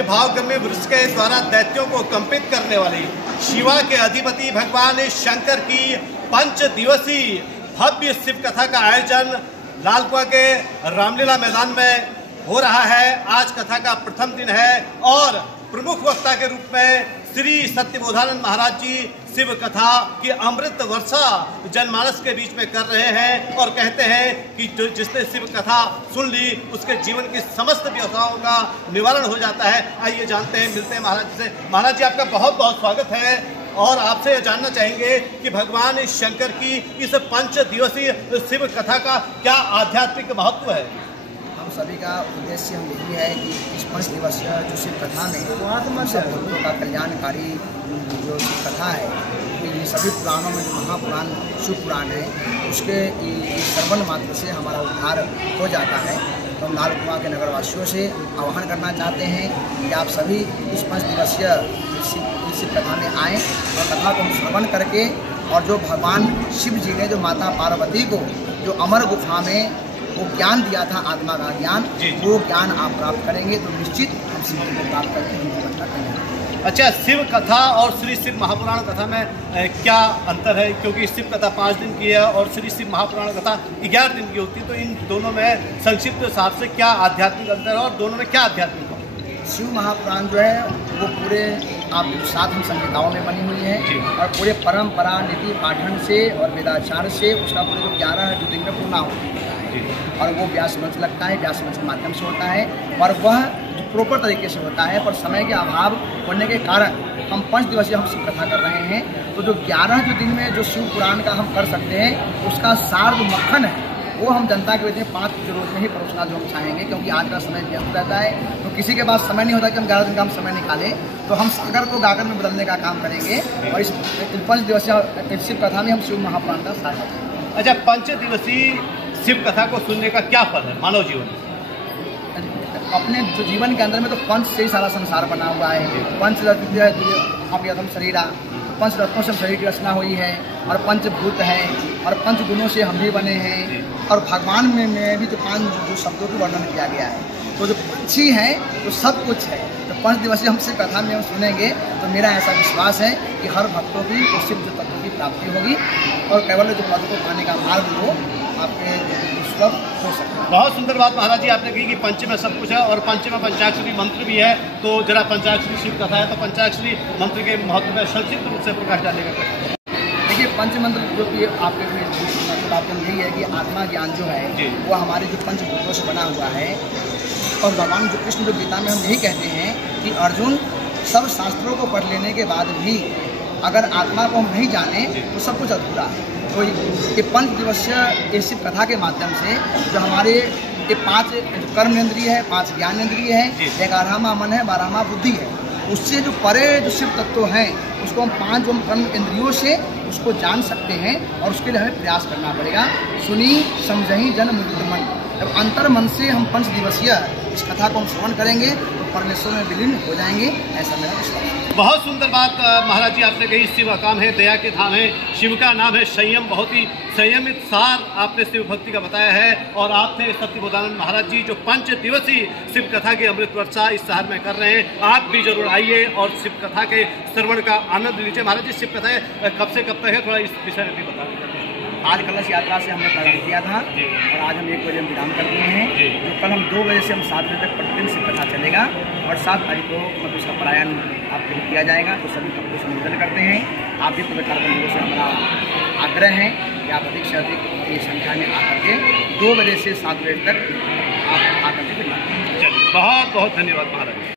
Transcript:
अति भावगम्य वृक्ष के द्वारा दैत्यों को कंपित करने वाली शिवा के अधिपति भगवान शंकर की 5 दिवसीय भव्य शिव कथा का आयोजन लालकुआं के रामलीला मैदान में हो रहा है। आज कथा का प्रथम दिन है और प्रमुख वक्ता के रूप में श्री सत्यबोधानंद महाराज जी शिव कथा की अमृत वर्षा जनमानस के बीच में कर रहे हैं और कहते हैं कि जिसने शिव कथा सुन ली उसके जीवन की समस्त व्यवसायों का निवारण हो जाता है। आइए जानते हैं, मिलते हैं महाराज जी से। महाराज जी, आपका बहुत बहुत स्वागत है और आपसे यह जानना चाहेंगे कि भगवान शंकर की इस 5 दिवसीय शिव कथा का क्या आध्यात्मिक महत्व है? हम सभी का उद्देश्य हम यही है कि इस 5 दिवसीय जो शिव कथा में सब भक्तों का कल्याणकारी जो शिव कथा है, ये सभी पुराणों में जो महापुराण शिव पुराण है उसके श्रवण मात्र से हमारा उद्धार हो जाता है। तो हम लालकुआं के नगरवासियों से आह्वान करना चाहते हैं कि आप सभी इस 5 दिवसीय शिव कथा में आएँ और कथा को श्रवण करके और जो भगवान शिव जी ने जो माता पार्वती को जो अमर गुफा में वो ज्ञान दिया था, आत्मा का ज्ञान, वो ज्ञान आप प्राप्त करेंगे तो निश्चित हम शिव को प्राप्त करके हम करेंगे। अच्छा, शिव कथा और श्री शिव महापुराण कथा में क्या अंतर है? क्योंकि शिव कथा 5 दिन की है और श्री शिव महापुराण कथा 11 दिन की होती है, तो इन दोनों में संक्षिप्त हिसाब से क्या आध्यात्मिक अंतर है और दोनों में क्या आध्यात्मिक है? शिव महापुराण जो है वो पूरे आप 7 संहिताओं में बनी हुई है और पूरे परंपरा नीति पाठन से और वेदाचार से उसका पूरे जो 11 जो दिन में पूर्ण होता है और वो व्यास मंच लगता है, व्यास मंच के माध्यम से होता है और वह जो प्रॉपर तरीके से होता है, पर समय के अभाव होने के कारण हम 5 दिवसीय हम शिव कथा कर रहे हैं। तो जो 11 जो दिन में जो शिव पुराण का हम कर सकते हैं उसका सार जो मक्खन है वो हम जनता के बीच में 5 के रोज में ही परोसना जो हम चाहेंगे, क्योंकि आज का समय व्यस्त रहता है तो किसी के पास समय नहीं होता कि हम 11 दिन का हम समय निकालें, तो हम सागर को गागर में बदलने का काम करेंगे और इस 5 दिवसीय शिव कथा में हम शिव महापुराण का सार करते हैं। अच्छा, 5 दिवसीय शिव कथा को सुनने का क्या फल है मानव जीवन में? अपने जो जीवन के अंदर में तो पंच से ही सारा संसार बना हुआ है। पंच हम शरीरा, पंच रत्नों से शरीर की रचना हुई है और पंचभूत है और पंच गुणों से हम भी बने हैं और भगवान में भी तो 5 जो शब्दों की वर्णन किया गया है। तो जो पंछी है तो सब कुछ है। तो 5 दिवसीय हम शिव कथा में हम सुनेंगे तो मेरा ऐसा विश्वास है कि हर भक्तों की तो शिव तत्व की प्राप्ति होगी और केवल जो पद को पाने का मार्ग वो आपके सुलभ हो सकता है। बहुत सुंदर बात महाराज जी आपने कही कि पंच में सब कुछ है और पंच में पंचाक्षरी मंत्र भी है। तो जरा पंचाक्षरी शिव कथा है तो पंचाक्षरी मंत्र के महत्व में संक्षिप्त रूप से प्रकाश डालेगा। देखिए, पंच मंत्र जो कि आपके मतलब आपका यही है कि आत्मा ज्ञान जो है वो हमारे जो पंचभूतों से बना हुआ है और भगवान जो कृष्ण जो गीता में हम यही कहते हैं कि अर्जुन सब शास्त्रों को पढ़ लेने के बाद भी अगर आत्मा को हम नहीं जाने तो सब कुछ अधूरा है। तो ये 5 दिवसीय शिव कथा के माध्यम से जो हमारे ये 5 कर्मेंद्रिय है, 5 ज्ञानेंद्रिय है, 11वां मन है, 12वां बुद्धि है, उससे जो परे जो शिव तत्व हैं उसको हम 5 कर्म इंद्रियों से उसको जान सकते हैं और उसके लिए हमें प्रयास करना पड़ेगा। सुनी समझही जन मुदित मन, जब अंतर मन से हम 5 दिवसीय इस कथा को हम श्रवण करेंगे तो परमेश्वर में विलीन हो जाएंगे, ऐसा मेरा विश्वास है। बहुत सुंदर बात महाराज जी आपने कही। शिव काम है, दया के धाम है, शिव का नाम है संयम। बहुत ही संयमित सार आपने शिव भक्ति का बताया है और आपने सत्यबोधानंद महाराज जी जो 5 दिवसीय शिव कथा की अमृत वर्षा इस शहर में कर रहे हैं, आप भी जरूर आइए और शिव कथा के श्रवण का आनंद लीजिए। महाराज जी, शिव कथा कब से कब तक है, थोड़ा इस विषय में भी बता दें। आज कलश यात्रा से हमने प्रारंभ किया था और आज हम 1 बजे हम विराम कर दिए हैं। तो कल हम 2 बजे से हम 7 बजे तक प्रतिदिन शिव कथा चलेगा और 7 तारीख को मतलब उसका पलायन आपके लिए किया जाएगा। तो सभी भक्तों से निवेदन करते हैं, आप भी पत्रकार बंधुओं से हमारा आग्रह है कि आप अधिक से अधिक की संख्या में आकर के 2 बजे से 7 बजे तक आप आकर के। बहुत बहुत धन्यवाद महाराज।